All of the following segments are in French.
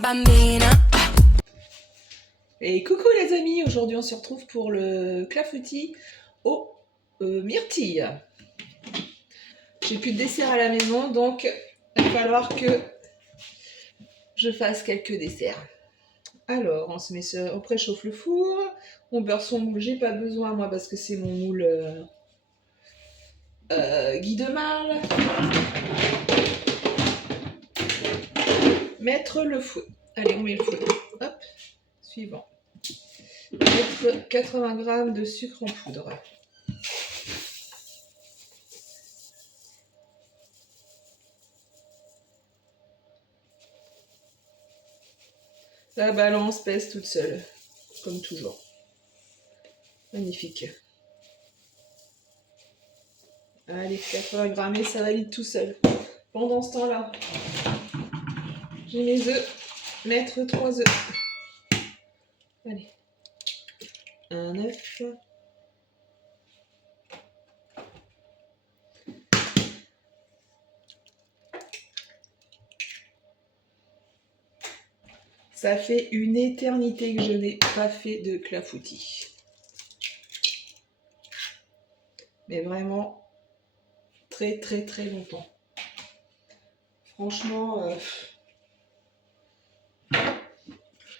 bambina. Et coucou les amis, aujourd'hui on se retrouve pour le clafoutis aux myrtilles. J'ai plus de dessert à la maison, donc il va falloir que je fasse quelques desserts. Alors, on se met on préchauffe le four, on beurre son moule, j'ai pas besoin moi parce que c'est mon moule Guy de Marle. Mettre le fouet. Allez, on met le fouet. Hop, suivant. Mettre 80 g de sucre en poudre. La balance pèse toute seule, comme toujours. Magnifique. Allez, 80 grammes et ça valide tout seul. Pendant ce temps-là, j'ai mes œufs. Mettre 3 œufs. Allez. Un œuf. Ça fait une éternité que je n'ai pas fait de clafoutis. Mais vraiment, très très très longtemps. Franchement,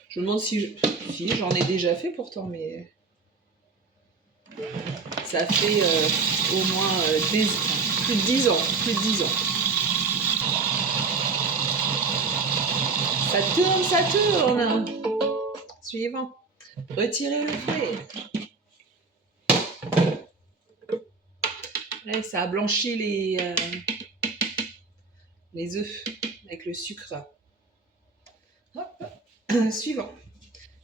je me demande si j'en ai déjà fait pourtant, mais ça fait au moins plus de 10 ans. Plus de 10 ans. Ça tourne. Suivant. Retirez le fouet. Ouais, ça a blanchi les œufs avec le sucre. Hop. Suivant.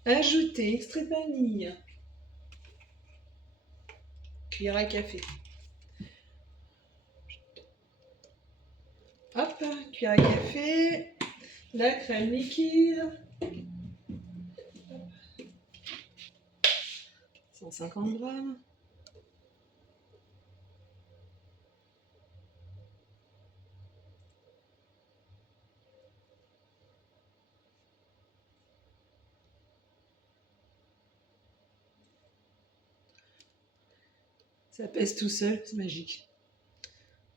Ajouter extrait de vanille. Cuillère à café. Hop, cuillère à café. La crème liquide. 150 grammes. Ça pèse tout seul, c'est magique.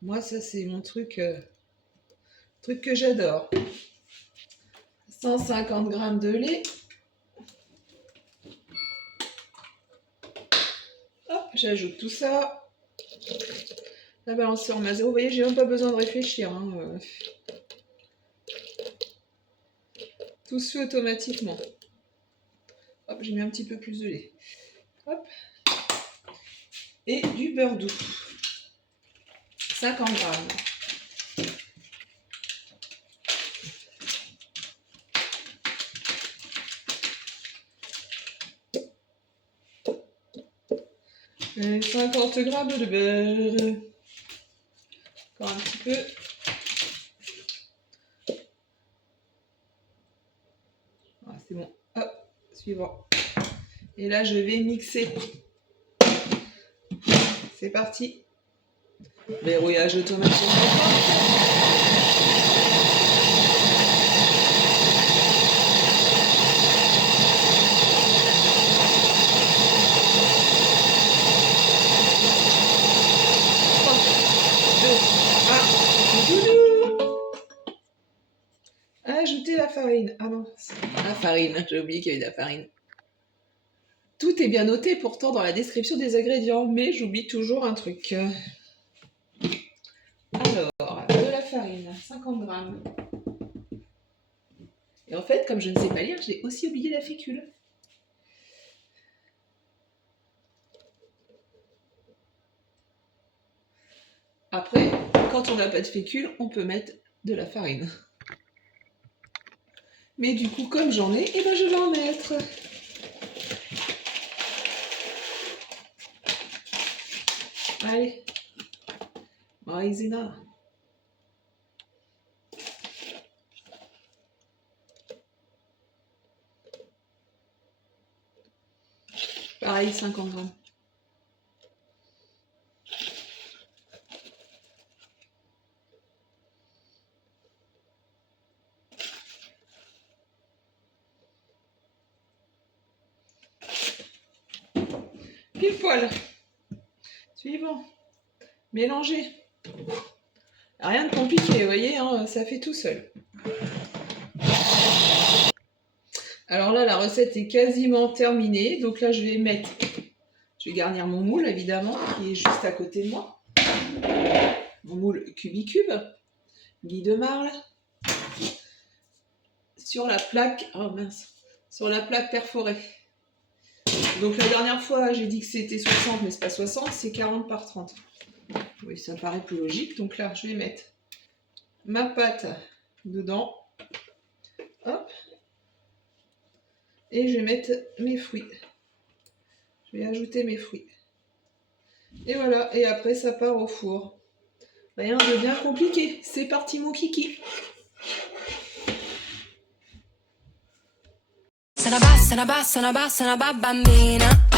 Moi, ça, c'est mon truc que j'adore. 150 grammes de lait. Hop, j'ajoute tout ça. La balance sur ma 0. Vous voyez, j'ai même pas besoin de réfléchir. Hein. Tout se fait automatiquement. Hop, j'ai mis un petit peu plus de lait. Hop. Et du beurre doux. 50 grammes. Et 50 grammes de beurre. Encore un petit peu. Ah, c'est bon. Hop, suivant. Et là, je vais mixer. C'est parti. Verrouillage automatique. Ajouter la farine. Ah non, la farine, j'ai oublié qu'il y avait de la farine. Tout est bien noté pourtant dans la description des ingrédients, mais j'oublie toujours un truc. Alors, de la farine, 50 grammes. Et en fait, comme je ne sais pas lire, j'ai aussi oublié la fécule. Après, quand on n'a pas de fécule, on peut mettre de la farine. Mais du coup, comme j'en ai, eh ben je vais en mettre. Allez. Maïzena. Pareil, 50 grammes. Pile poil. Suivant. Mélanger. Rien de compliqué, vous voyez, hein, ça fait tout seul. Alors là, la recette est quasiment terminée. Donc là, je vais garnir mon moule, évidemment, qui est juste à côté de moi. Mon moule Cubicube, Guy de Marle. Sur la plaque, oh mince, sur la plaque perforée. Donc la dernière fois, j'ai dit que c'était 60, mais c'est pas 60, c'est 40 par 30. Oui, ça me paraît plus logique. Donc là, je vais mettre ma pâte dedans. Hop. Et je vais mettre mes fruits. Je vais ajouter mes fruits. Et voilà, et après ça part au four. Rien de bien compliqué. C'est parti mon kiki. Sono bassa, una bambina.